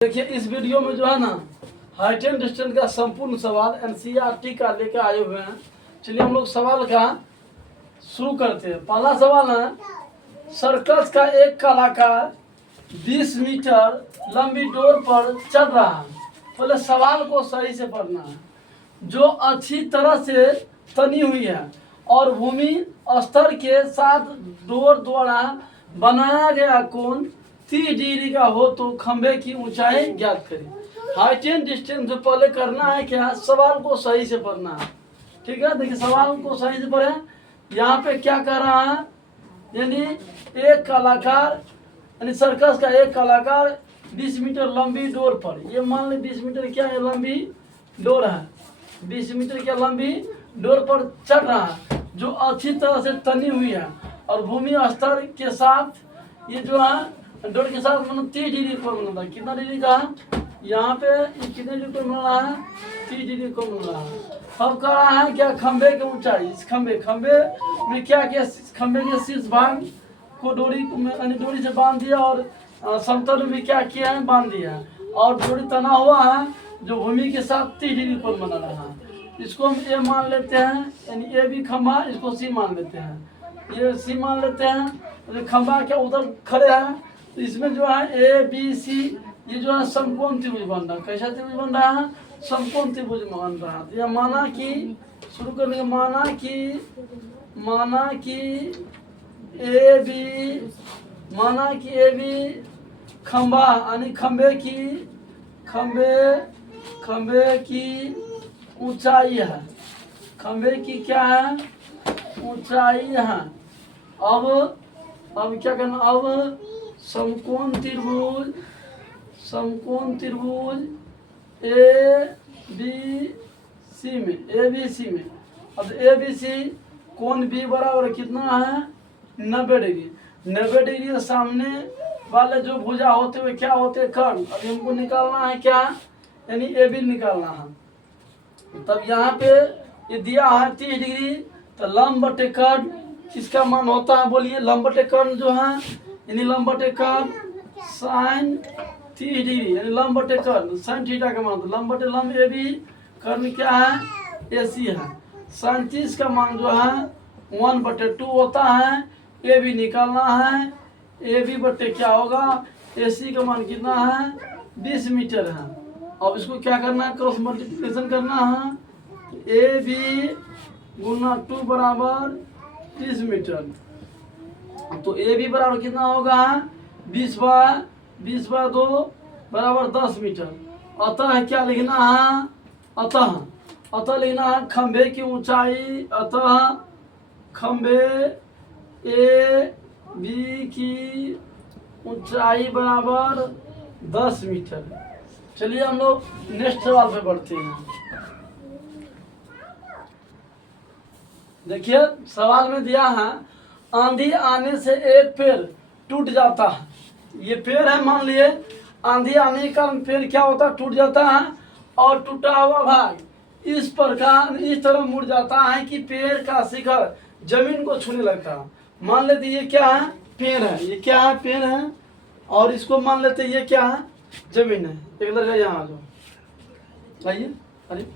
देखिए इस वीडियो में जो है ना हाइट एंड डिस्टेंस का संपूर्ण सवाल एनसीईआरटी का लेकर आए हुए हैं। चलिए हम लोग सवाल का शुरू करते हैं। पहला सवाल है, सर्कस का एक कलाकार 20 मीटर लंबी डोर पर चढ़ रहा है। पहले सवाल को सही से पढ़ना है। जो अच्छी तरह से तनी हुई है और भूमि स्तर के साथ डोर द्वारा बनाया गया कोण 30 डिग्री का हो तो खंभे की ऊंचाई ज्ञात करें। हाइट एंड डिस्टेंस जो पहले करना है क्या, सवाल को सही से पढ़ना है। ठीक है, देखिए सवाल को सही से पढ़े। यहाँ पे क्या कर रहा है, यानी एक कलाकार यानी सर्कस का एक कलाकार 20 मीटर लंबी डोर पर, ये मान ली 20 मीटर क्या है लंबी डोर है, 20 मीटर क्या लंबी डोर पर चढ़ रहा है जो अच्छी तरह से तनी हुई है और भूमि स्तर के साथ ये जो है डोर के साथ मतलब 30 डिग्री कोण बन रहा है। कितना डिग्री का है यहाँ पे, कितने डिग्री कोण बन रहा है, 30 डिग्री कोण बन रहा है। अब कह रहा है क्या, खंबे की ऊंचाई। इस खंबे में क्या किया, खंबे के शीर्ष भाग को डोरी से बांध दिया और समतल में क्या किया है, बांध दिया और डोरी तना हुआ है जो भूमि के साथ 30 डिग्री कोण बना रहा है। इसको हम ए मान लेते हैं, यानी ए भी खंबा, इसको सी मान लेते हैं, ये सी मान लेते हैं। खंबा क्या उधर खड़े हैं तो इसमें जो है ए बी सी ये जो है समकोण त्रिभुज बन रहा है। कैसा त्रिभुज बन रहा है, समकोण त्रिभुज बन रहा है। तो यह माना कि शुरू करने के माना कि ए बी खंबा यानी खंबे की ऊंचाई है, खंबे की क्या है, ऊंचाई है। अब क्या करना, अब समकोण त्रिभुज ए बी सी में अब ए बी सी कोण बी बराबर कितना है, 90 डिग्री। 90 डिग्री के सामने वाले जो भुजा होते हुए क्या होते हैं, कर्ण। अभी हमको निकालना है क्या, यानी ए बी निकालना है। तब यहाँ पे ये दिया है 30 डिग्री, तो लंब बटे कर्ण किसका मान होता है, बोलिए। लंब बटे कर्ण जो है यानी लंब बटे कर्ण साइन 30 डिग्री, यानी लंब बटे कर्ण साइन थीटा का मान, तो लंब बटे लंब ए बी कर्ण क्या है, ए सी है। साइन 30 का मान जो है 1/2 होता है। ए बी निकालना है, ए बी बटे क्या होगा, ए सी का मान कितना है, 20 मीटर है। अब इसको क्या करना है, क्रॉस मल्टीप्लिकेशन करना है। ए बी गुना 2 बराबर 30 मीटर, तो ए बी बराबर कितना होगा, 20 बाय 2 बराबर 10 मीटर। अतः क्या लिखना है, अतः लिखना है खंबे की ऊंचाई, अतः खंबे ए बी की ऊंचाई बराबर 10 मीटर। चलिए हम लोग नेक्स्ट सवाल पे बढ़ते हैं। देखिए सवाल में दिया है, आंधी आने से एक पेड़ टूट जाता है। ये पेड़ है, मान लिए आंधी आने के कारण पेड़ क्या होता है, टूट जाता है और टूटा हुआ भाग इस प्रकार इस तरह मुड़ जाता है कि पेड़ का शिखर जमीन को छूने लगता है। मान लेते ये क्या है, पेड़ है, ये क्या है, पेड़ है, और इसको मान लेते ये क्या है, जमीन है। एक लड़का यहाँ आ जाओ, आइए। अरे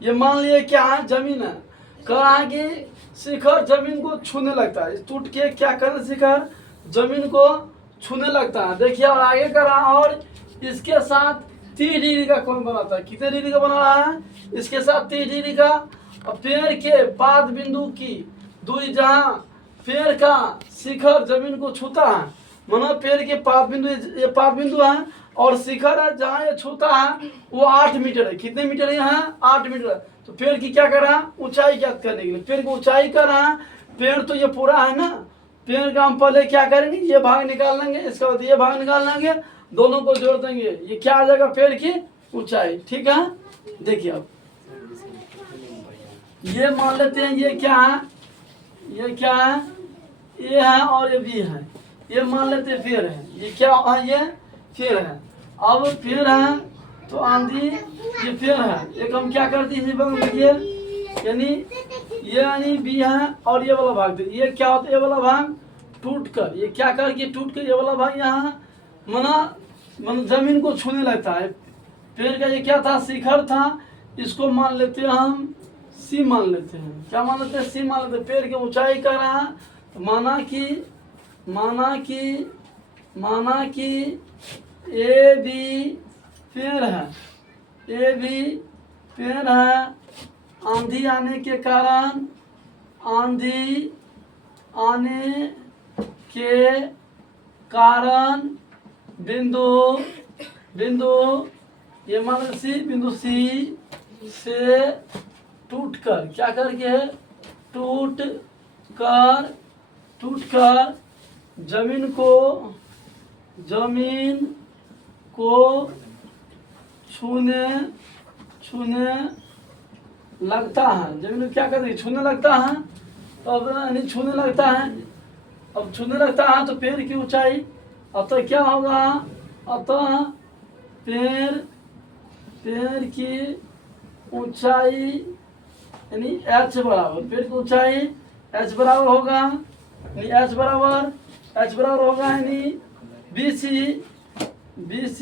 ये मान लिए क्या है, जमीन है। कहा है कि शिखर जमीन को छूने लगता है, टूट के क्या करे, शिखर जमीन को छूने लगता है। देखिए और आगे करा, और इसके साथ 30 डिग्री का कोण बनाता है। कितने डिग्री का बना रहा है, इसके साथ 30 डिग्री का। और पेड़ के पाद बिंदु की दूरी जहाँ पेड़ का शिखर जमीन को छूता है, मानो पेड़ के पाद बिंदु, ये पाद बिंदु है और शिखर है जहाँ ये छूता है वो 8 मीटर है। कितने मीटर है यहाँ, 8 मीटर है। तो पेड़ की क्या कर रहा है, ऊंचाई ज्ञात करने के लिए पेड़ की ऊंचाई कर रहा है। पेड़ तो ये पूरा है ना, पेड़ का हम पहले क्या करेंगे, ये भाग निकाल लेंगे, इसके बाद ये भाग निकाल लेंगे, दोनों को जोड़ देंगे, ये क्या आ जाएगा, पेड़ की ऊंचाई। ठीक है, देखिए अब ये मान लेते हैं, ये क्या है, ये है और ये भी है। ये मान लेते हैं पेड़ है, ये क्या है, ये पेड़ है। अब पेड़ है तो आंधी, ये पेड़ है, एक हम क्या करते हैं, यानी बी है और ये वाला भाग, ये क्या होता है, ये वाला भाग टूट कर, ये क्या कर, ये टूट कर ये वाला भाग यहाँ मना मन जमीन को छूने लगता है। पेड़ का ये क्या था, शिखर था, इसको मान लेते हैं हम सी मान लेते हैं। क्या मान लेते हैं, सी मान लेते हैं। पेड़ की ऊंचाई कर रहा है तो माना कि ए बी पेड़ है, ए बी पेड़ है। आंधी आने के कारण, आंधी आने के कारण बिंदु ये मान सी, बिंदु सी से टूट कर, क्या करके, टूट कर जमीन को छूने लगता है। जमीन को क्या करते, छूने लगता है। तो अब यानी छूने लगता है, अब छूने लगता है तो पेड़ की ऊंचाई, अतः क्या होगा, अतः पेड़ की ऊंचाई यानी h बराबर, पेड़ की ऊंचाई h बराबर होगा, यानी h बराबर होगा यानी BC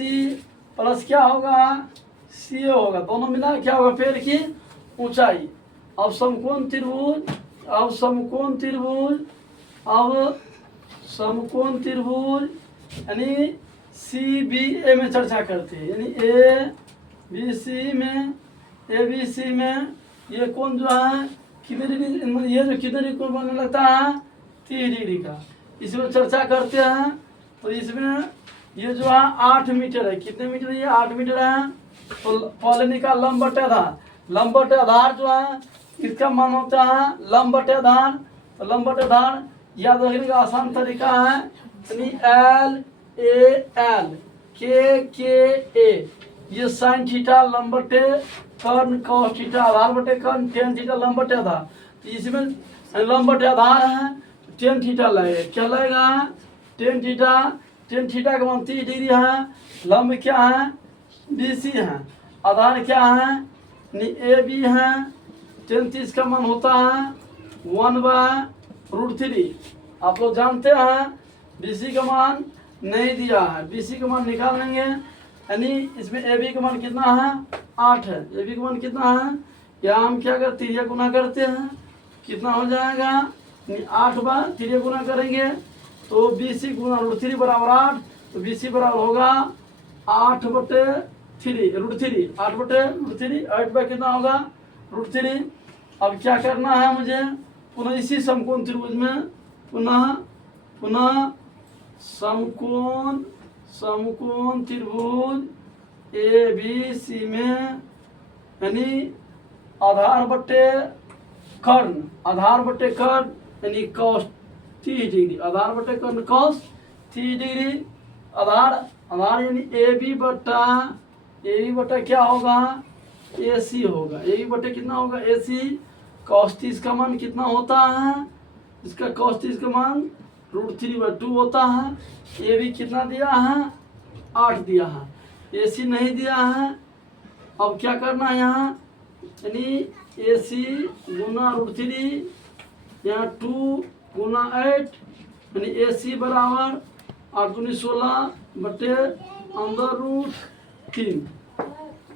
प्लस क्या होगा, CA होगा। दोनों मिला क्या होगा, पेड़ की ऊंचाई। अब समकोण त्रिभुज यानी CBA में चर्चा करते हैं, यानी ABC में ये कोण जो है कितने डिग्री, ये जो कितने डिग्री कोण बनने लगता है, 30 डिग्री का। इसमें चर्चा करते हैं। तो इसमें ये जो है 8 मीटर है, कितने मीटर है, ये 8 मीटर है। तो पहले निकाल लंब बटे आधार जो है इसका मान होता है लंब बटे आधार। तो लंब बटे आधार याद रखने का आसान तरीका है, यानी LAL KKA ये साइन थीटा लंब बटे कर्ण कॉस थीटा आधार बटे कर्ण टेन थीटा लंब बटे आधार। तो इसमें लंब बटे आधार है, टेन थीटा लगेगा, क्या लगेगा, टेन थीटा का मान 30 डिग्री है। लंब क्या है, BC है। आधार क्या है, AB है। टेन 30 का मान होता है 1/√3। आप लोग जानते हैं BC का मान नहीं दिया है, BC का मान निकाल लेंगे। यानी इसमें AB का मान कितना है, 8 है। AB का मान कितना है, यहाँ हम क्या करते हैं, गुना करते हैं, कितना हो जाएगा, 8/3 गुना करेंगे तो BC गुना √3 बराबर 8। तो BC बराबर होगा 8/3 √3, 8/√3, 8 बाय कितना होगा, √3। अब क्या करना है मुझे, पुनः इसी समकोण त्रिभुज में पुनः समकोण त्रिभुज ABC में यानी आधार बटे कर्ण यानी cos 30 डिग्री, आधार बटे कर्ण cos 30 डिग्री। आधार यानी AB बटा क्या होगा, AC होगा। AB बटे कितना होगा, AC। cos 30 का मान कितना होता है, इसका cos 30 का मान √3/2 होता है। AB कितना दिया है, 8 दिया है, AC नहीं दिया है। अब क्या करना है यहाँ, यानी AC गुना √3 यहाँ 2 गुना 8 यानी AC बराबर 8 दूनी 16 बटे √3।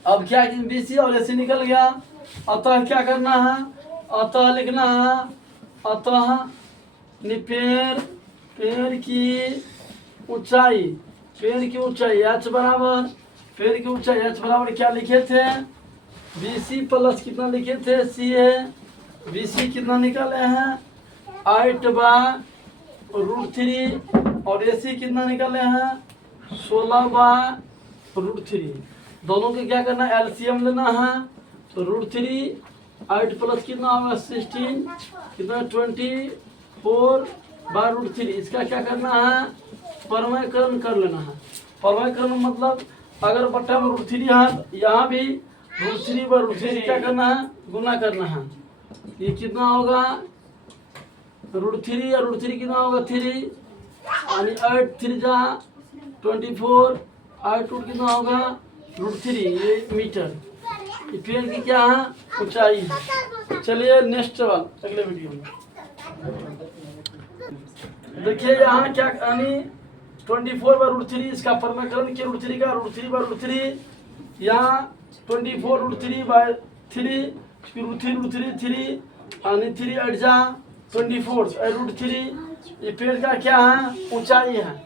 अब क्या BC और AC निकल गया। अतः क्या करना है, अतः लिखना है, अतः पेड़ की ऊंचाई h बराबर, पेड़ की ऊंचाई h बराबर क्या लिखे थे, BC प्लस कितना लिखे थे, CA। BC कितना निकाले हैं, 8/√3 और AC कितना निकाले हैं, 16/√3। दोनों के क्या करना है, LCM लेना है। तो √3 8 प्लस कितना होगा 16 कितना 24/√3। इसका क्या करना है, परमयकरण कर लेना है। परमयकरण मतलब अगर बट्टा में √3 है, यहाँ भी √3/√3 क्या करना है, गुना करना है। ये कितना होगा, √3 या √3 कितना होगा 3 यानी 8 3 जा 24, 8 कितना होगा √3, ये मीटर। ये पेड़ की क्या है, ऊंचाई है। चलिए नेक्स्ट सवाल अगले वीडियो में देखिए। यहाँ क्या यानी 24/√3 इसका फॉर्मेकरण किया √3 का √3/√3 यहाँ 24√3/3 √3 आणि 3 8 जा 24 √3 ये पेड़ का क्या है ऊंचाई है